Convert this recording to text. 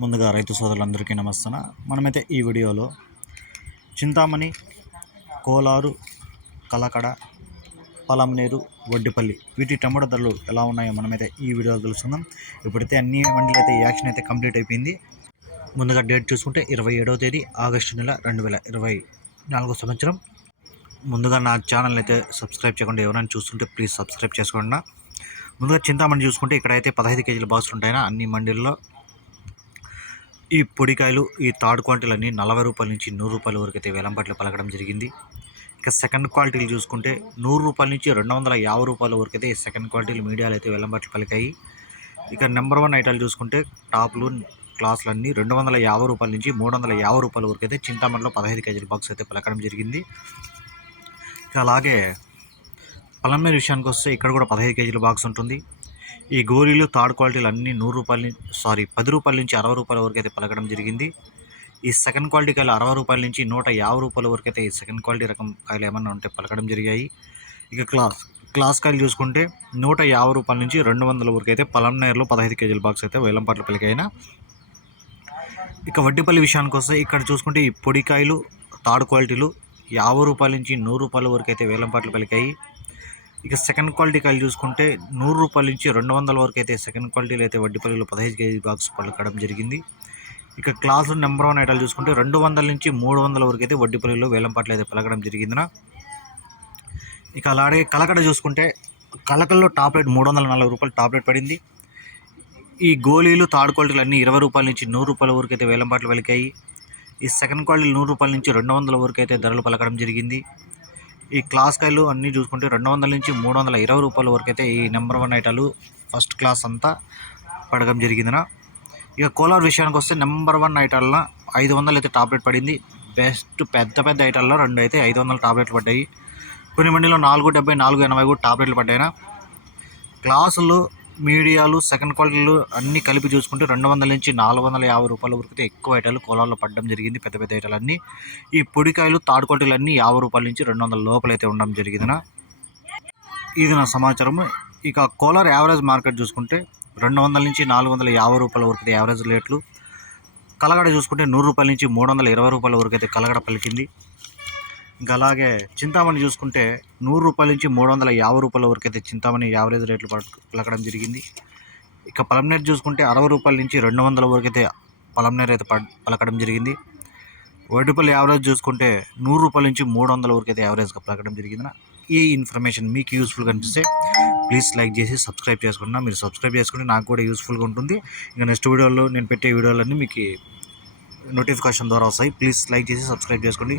ముందుగా రైతు సోదరులందరికీ నమస్తన. మనమైతే ఈ వీడియోలో చింతామణి కోలారు కలకడ పలంనేరు వడ్డిపల్లి వీటి టమాటో ధరలు ఎలా ఉన్నాయో మనమైతే ఈ వీడియోలో తెలుసుకుందాం. ఇప్పుడైతే అన్ని మండలి అయితే ఈ యాక్షన్ అయితే కంప్లీట్ అయిపోయింది. ముందుగా డేట్ చూసుకుంటే ఇరవై ఏడవ తేదీ ఆగస్టు నెల రెండు వేల ఇరవై నాలుగో సంవత్సరం. ముందుగా నా ఛానల్ అయితే సబ్స్క్రైబ్ చేయకుండా ఎవరైనా చూస్తుంటే ప్లీజ్ సబ్స్క్రైబ్ చేసుకోండి ముందుగా చింతామణి చూసుకుంటే ఇక్కడైతే పదహైదు కేజీల బాక్సులు ఉంటాయి అన్ని మండీల్లో ఈ పొడికాయలు ఈ థర్డ్ క్వాలిటీలన్నీ నలభై రూపాయల నుంచి నూరు రూపాయల వరకు అయితే వెలంబట్లు పలకడం జరిగింది. ఇక సెకండ్ క్వాలిటీలు చూసుకుంటే నూరు రూపాయల నుంచి రెండు వందల యాభై రూపాయల వరకు అయితే సెకండ్ క్వాలిటీలు మీడియాలు అయితే వేలంపాట్లు పలికాయి. ఇక నెంబర్ వన్ ఐటాలు చూసుకుంటే టాప్లు క్లాసులు అన్నీ రెండు వందల యాభై రూపాయల నుంచి మూడు వందల యాభై రూపాయల వరకు అయితే చింతామణిలో పదహైదు కేజీల బాక్స్ అయితే పలకడం జరిగింది. ఇక అలాగే పలమనేరు విషయానికి వస్తే ఇక్కడ కూడా పదహైదు కేజీల బాక్స్ ఉంటుంది. ఈ గోరీలు థర్డ్ క్వాలిటీలు అన్నీ నూరు రూపాయల సారీ పది రూపాయల నుంచి అరవై రూపాయల వరకు అయితే పలకడం జరిగింది. ఈ సెకండ్ క్వాలిటీ కాయలు అరవై రూపాయల నుంచి నూట యాభై రూపాయల వరకు అయితే ఈ సెకండ్ క్వాలిటీ రకం కాయలు ఏమన్నా ఉంటే పలకడం జరిగాయి. ఇక క్లాస్ క్లాస్ కాయలు చూసుకుంటే నూట యాభై రూపాయల నుంచి రెండు వందల వరకు అయితే పలంనేరులో పదహైదు కేజీల బాక్స్ అయితే వేలంపాట్లు పలికైన ఇక వడ్డీపల్లి విషయానికి వస్తే ఇక్కడ చూసుకుంటే ఈ పొడికాయలు థర్డ్ క్వాలిటీలు యాభై రూపాయల నుంచి నూరు రూపాయల వరకు అయితే వేలంపాట్లు పలికాయి. ఇక సెకండ్ క్వాలిటీ కాయలు చూసుకుంటే నూరు రూపాయల నుంచి రెండు వందల వరకు అయితే సెకండ్ క్వాలిటీలో అయితే వడ్డీపల్లిలో పదహైదు కేజీ బాక్స్ పలకడం జరిగింది. ఇక క్లాసు నెంబర్ వన్ ఐటాలు చూసుకుంటే రెండు వందల నుంచి మూడు వందల వరకు అయితే వడ్డీపల్లిలో వేలంపాట్లు అయితే పలకడం జరిగిందిన. ఇక అలాగే కలకడ చూసుకుంటే కలకల్లో టాప్లెట్ మూడు వందల నలభై రూపాయలు టాప్లెట్ పడింది. ఈ గోళీలు థర్డ్ క్వాలిటీలు అన్నీ ఇరవై రూపాయల నుంచి నూరు రూపాయల వరకు అయితే వేలంపాట్లు వెలికాయి ఈ సెకండ్ క్వాలిటీలు నూరు రూపాయల నుంచి రెండు వందల వరకు అయితే ధరలు పలకడం జరిగింది. ఈ క్లాస్ కాయలు అన్నీ చూసుకుంటే రెండు వందల నుంచి మూడు వందల ఇరవై రూపాయల వరకు అయితే ఈ నెంబర్ వన్ ఐటాలు ఫస్ట్ క్లాస్ అంతా పడడం జరిగిందిన. ఇక కోలార్ విషయానికి వస్తే నెంబర్ వన్ ఐటాల్లో ఐదు వందలు అయితే టాబ్లెట్ పడింది. బెస్ట్ పెద్ద పెద్ద ఐటాల్లో రెండు అయితే ఐదు వందల టాబ్లెట్లు పడ్డాయి. కొన్ని మందిలో నాలుగు డెబ్బై నాలుగు ఎనభై కూడా టాబ్లెట్లు పడ్డాయినా. క్లాసులు మీడియాలు సెకండ్ క్వాలిటీలు అన్నీ కలిపి చూసుకుంటే రెండు వందల నుంచి నాలుగు వందల యాభై రూపాయల వరకు ఎక్కువ ఐటాలు కోలాల్లో పడడం జరిగింది. పెద్ద పెద్ద ఐటాలు అన్నీ ఈ పొడికాయలు తాడు క్వాలిటీలు అన్నీ యాభై రూపాయల నుంచి రెండు వందల లోపల అయితే ఉండడం జరిగిందినా ఇది నా సమాచారం. ఇక కోలార్ యావరేజ్ మార్కెట్ చూసుకుంటే రెండు వందల నుంచి నాలుగు వందల యాభై రూపాయల వరకు యావరేజ్ రేట్లు. కలగడ చూసుకుంటే నూరు రూపాయల నుంచి మూడు వందల ఇరవై రూపాయల వరకు అయితే కలగడ పలికింది. అలాగే చింతామణి చూసుకుంటే నూరు రూపాయల నుంచి మూడు వందల యాభై రూపాయల వరకు అయితే చింతామణి యావరేజ్ రేట్లు పలకడం జరిగింది. ఇక పలంనేరు చూసుకుంటే అరవై రూపాయల నుంచి రెండు వందల వరకు అయితే పలంనేరు అయితే పలకడం జరిగింది. వడ్డిపల్లి యావరేజ్ చూసుకుంటే నూరు రూపాయల నుంచి మూడు వందల వరకు అయితే యావరేజ్గా పలకడం జరిగింది ఈ ఇన్ఫర్మేషన్ మీకు యూస్ఫుల్గా అనిపిస్తే ప్లీజ్ లైక్ చేసి సబ్స్క్రైబ్ చేసుకున్నా మీరు సబ్స్క్రైబ్ చేసుకుంటే నాకు కూడా యూస్ఫుల్గా ఉంటుంది. ఇంకా నెక్స్ట్ వీడియోలో నేను పెట్టే వీడియోలన్నీ మీకు నోటిఫికేషన్ ద్వారా వస్తాయి. ప్లీజ్ లైక్ చేసి సబ్స్క్రైబ్ చేసుకోండి.